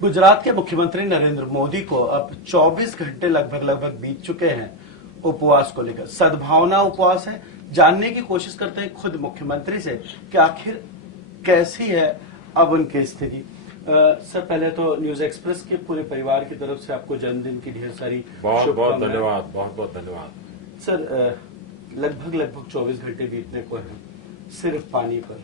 गुजरात के मुख्यमंत्री नरेंद्र मोदी को अब 24 घंटे लगभग बीत चुके हैं उपवास को लेकर। सद्भावना उपवास है। जानने की कोशिश करते हैं खुद मुख्यमंत्री से कि आखिर कैसी है अब उनकी स्थिति। सर, पहले तो न्यूज एक्सप्रेस के पूरे परिवार की तरफ से आपको जन्मदिन की ढेर सारी बहुत धन्यवाद, बहुत धन्यवाद। सर, लगभग 24 घंटे बीतने को है सिर्फ पानी पर।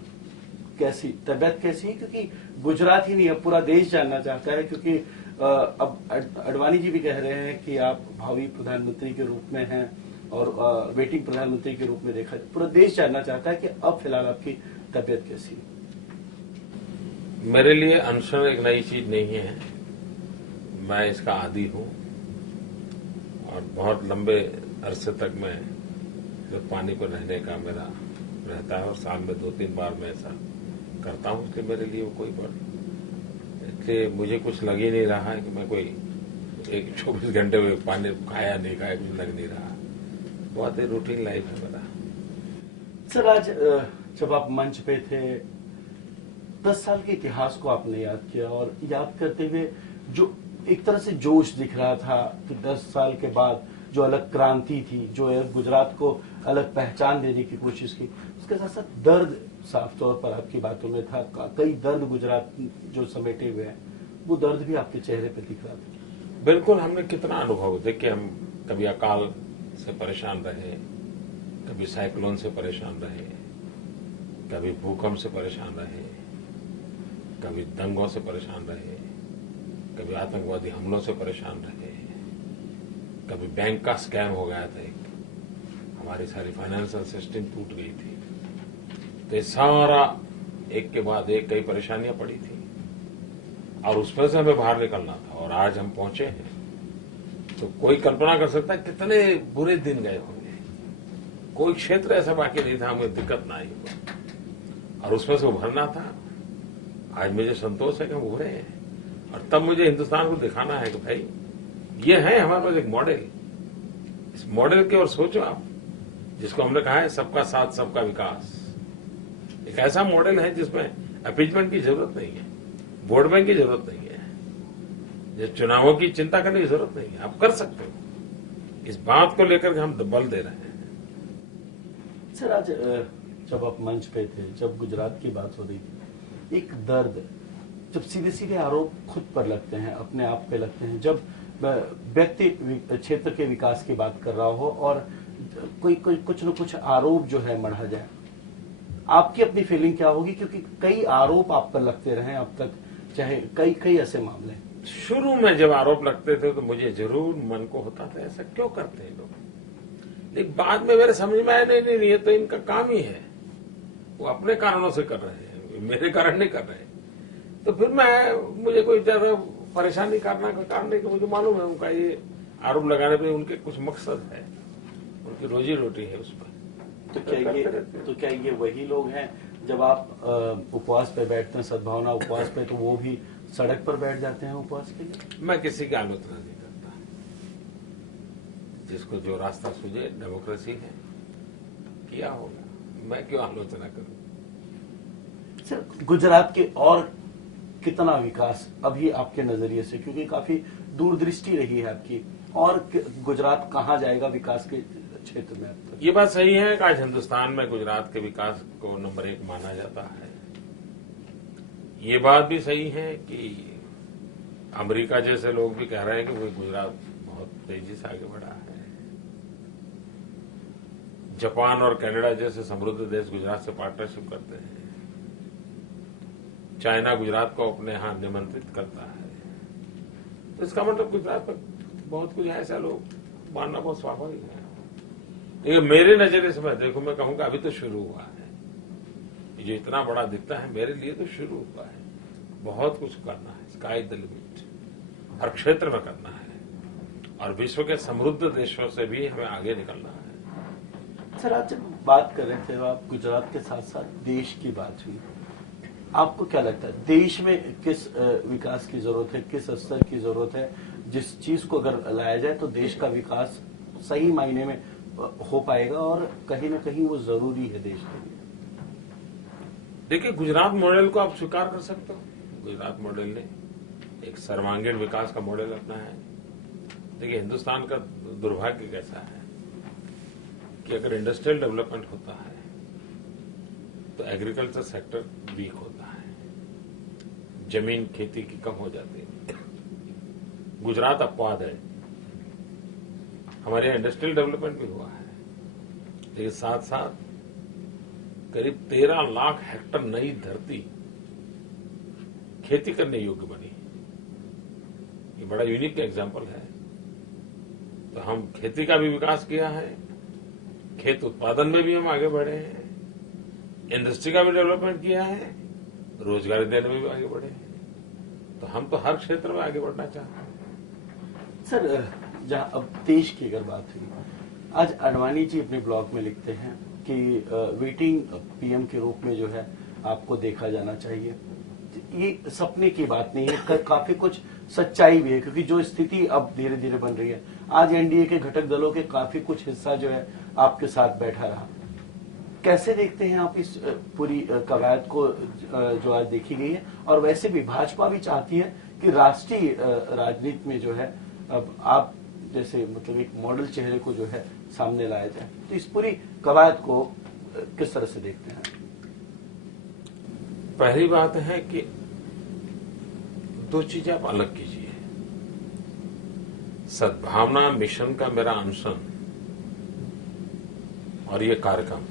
कैसी तबीयत कैसी है? क्योंकि गुजरात ही नहीं है, पूरा देश जानना चाहता है। क्योंकि अब अडवाणी जी भी कह रहे हैं कि आप भावी प्रधानमंत्री के रूप में हैं और वेटिंग प्रधानमंत्री के रूप में देखा। पूरा देश जानना चाहता है कि अब फिलहाल आपकी तबीयत कैसी है। मेरे लिए अनशन एक नई चीज नहीं है, मैं इसका आदी हूं और बहुत लंबे अरसे तक मैं जो पानी पर रहने का मेरा रहता है और साल में 2-3 बार मैं ऐसा करता हूं, इसलिए मेरे लिए वो कोई बात, इसलिए मुझे कुछ लग ही नहीं रहा है कि मैं कोई 24 घंटे में पानी खाया नहीं खाया, कुछ लग नहीं रहा। बहुत ही रूटीन लाइफ है मेरा। सर, आज जब आप मंच पे थे 10 साल के इतिहास को आपने याद किया और याद करते हुए जो एक तरह से जोश दिख रहा था कि 10 साल के बाद जो अलग क्रांति थी, जो गुजरात को अलग पहचान देने की कोशिश की, उसके साथ साथ दर्द साफ तौर पर आपकी बातों में था। कई दर्द गुजरात जो समेटे हुए हैं, वो दर्द भी आपके चेहरे पे दिख रहा था। बिल्कुल, हमने कितना अनुभव देखिए, हम कभी अकाल से परेशान रहे, कभी साइक्लोन से परेशान रहे, कभी भूकंप से परेशान रहे, कभी दंगों से परेशान रहे, कभी आतंकवादी हमलों से परेशान रहे, कभी बैंक का स्कैम हो गया था, एक हमारी सारी फाइनेंशियल सिस्टम टूट गई थी। तो ये सारा एक के बाद एक कई परेशानियां पड़ी थी और उसमें से हमें बाहर निकलना था और आज हम पहुंचे हैं। तो कोई कल्पना कर सकता है कितने बुरे दिन गए होंगे। कोई क्षेत्र ऐसा बाकी नहीं था हमें दिक्कत ना आई हो और उसमें से उभरना था। आज मुझे संतोष है कि हम उभरे हैं और तब मुझे हिंदुस्तान को दिखाना है कि भाई ये है हमारे पास एक मॉडल। इस मॉडल की ओर सोचो आप, जिसको हमने कहा है सबका साथ सबका विकास। एक ऐसा मॉडल है जिसमें अपीजमेंट की जरूरत नहीं है, वोट बैंक की जरूरत नहीं है, जिस चुनावों की चिंता करने की जरूरत नहीं है। आप कर सकते हो। इस बात को लेकर हम बल दे रहे हैं। सर, आज जब आप मंच पे थे, जब गुजरात की बात हो रही थी, एक दर्द, जब सीधे सीधे आरोप खुद पर लगते हैं, अपने आप पे लगते हैं, जब व्यक्ति क्षेत्र के विकास की बात कर रहा हो और कोई कुछ न कुछ आरोप जो है मढ़ा जाए, आपकी अपनी फीलिंग क्या होगी? क्योंकि कई आरोप आप पर लगते रहे अब तक, चाहे कई ऐसे मामले। शुरू में जब आरोप लगते थे तो मुझे जरूर मन को होता था ऐसा क्यों करते हैं लोग, लेकिन बाद में मेरे समझ में आया नहीं, ये तो इनका काम ही है, वो अपने कारणों से कर रहे हैं, मेरे कारण नहीं कर रहे। तो फिर मुझे कोई ज्यादा परेशानी करना का कारण नहीं, कि मुझे मालूम है उनका ये आरोप लगाने पे उनके कुछ मकसद है, उनकी रोजी रोटी है उस पर। तो क्या ये वही लोग हैं जब आप उपवास पे बैठते हैं, सद्भावना उपवास पे, तो वो भी सड़क पर बैठ जाते हैं उपवास के लिए? मैं किसी की आलोचना नहीं करता, जिसको जो रास्ता सूझे, डेमोक्रेसी है, किया होगा, मैं क्यों आलोचना करूं। सर, गुजरात के और कितना विकास अभी आपके नजरिए से, क्योंकि काफी दूरदृष्टि रही है आपकी, और गुजरात कहां जाएगा विकास के क्षेत्र में अब तक? ये बात सही है कि आज हिंदुस्तान में गुजरात के विकास को नंबर 1 माना जाता है। ये बात भी सही है कि अमेरिका जैसे लोग भी कह रहे हैं कि वो गुजरात बहुत तेजी से आगे बढ़ा है। जापान और कनाडा जैसे समृद्ध देश गुजरात से पार्टनरशिप करते हैं। चाइना गुजरात को अपने यहां निमंत्रित करता है। तो इसका मतलब गुजरात पर बहुत कुछ ऐसा लोग मानना बहुत स्वाभाविक है। लेकिन मेरे नजरिए से मैं कहूंगा अभी तो शुरू हुआ है। ये जो इतना बड़ा दिखता है मेरे लिए तो शुरू हुआ है। बहुत कुछ करना है, स्काई द लिमिट, हर क्षेत्र में करना है और विश्व के समृद्ध देशों से भी हमें आगे निकलना है। सर, आज जब बात कर रहे थे आप गुजरात के साथ साथ देश की बात हुई, आपको क्या लगता है देश में किस विकास की जरूरत है, किस स्तर की जरूरत है, जिस चीज को अगर लाया जाए तो देश का विकास सही मायने में हो पाएगा और कहीं ना कहीं वो जरूरी है देश के लिए? देखिए, गुजरात मॉडल को आप स्वीकार कर सकते हो। गुजरात मॉडल ने एक सर्वांगीण विकास का मॉडल अपनाया है। देखिए, हिंदुस्तान का दुर्भाग्य कैसा है कि अगर इंडस्ट्रियल डेवलपमेंट होता है तो एग्रीकल्चर सेक्टर वीक होता है, जमीन खेती की कम हो जाती है। गुजरात अपवाद है, हमारे यहाँ इंडस्ट्रियल डेवलपमेंट भी हुआ है, लेकिन साथ साथ करीब 13 लाख हेक्टर नई धरती खेती करने योग्य बनी। ये बड़ा यूनिक एग्जाम्पल है। तो हम खेती का भी विकास किया है, खेत उत्पादन में भी हम आगे बढ़े हैं, इंडस्ट्री का भी डेवलपमेंट किया है, रोजगार देने में भी आगे बढ़े हैं। तो हम तो हर क्षेत्र में आगे बढ़ना चाहते हैं। सर, जहां अब देश की अगर बात हुई, आज आडवाणी जी अपने ब्लॉग में लिखते हैं कि वेटिंग पीएम के रूप में जो है आपको देखा जाना चाहिए। ये सपने की बात नहीं है, काफी कुछ सच्चाई भी है, क्योंकि जो स्थिति अब धीरे धीरे बन रही है, आज एनडीए के घटक दलों के काफी कुछ हिस्सा जो है आपके साथ बैठा रहा। कैसे देखते हैं आप इस पूरी कवायद को जो आज देखी गई है? और वैसे भी भाजपा भी चाहती है कि राष्ट्रीय राजनीति में जो है अब आप जैसे मतलब एक मॉडल चेहरे को जो है सामने लाया जाए, तो इस पूरी कवायद को किस तरह से देखते हैं? पहली बात है कि दो चीजें आप अलग कीजिए। सद्भावना मिशन का मेरा अनशन और ये कार्यक्रम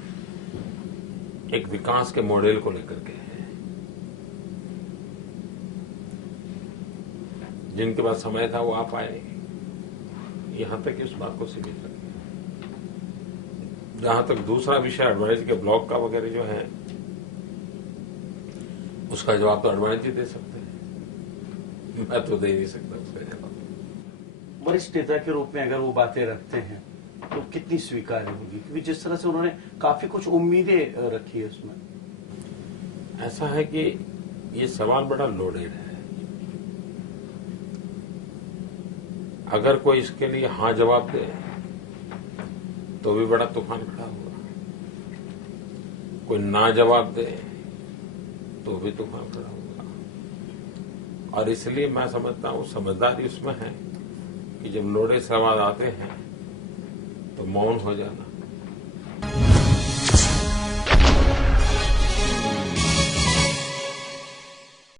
एक विकास के मॉडल को लेकर के है। जिनके पास समय था वो आ पाए, यहां तक इस बात को सीमित रखें। जहां तक दूसरा विषय आडवाणी जी के ब्लॉग का वगैरह जो है, उसका जवाब तो आडवाणी जी दे सकते हैं, मैं तो दे नहीं सकता उसका जवाब। वरिष्ठ नेता के रूप में अगर वो बातें रखते हैं तो कितनी स्वीकार्य होगी? क्योंकि जिस तरह से उन्होंने काफी कुछ उम्मीदें रखी है उसमें। ऐसा है कि ये सवाल बड़ा लोडेड है। अगर कोई इसके लिए हाँ जवाब दे तो भी बड़ा तूफान खड़ा होगा, कोई ना जवाब दे तो भी तूफान खड़ा होगा। और इसलिए मैं समझता हूं समझदारी उसमें है कि जब लोड़े सवाल आते हैं तो मौन हो जाना,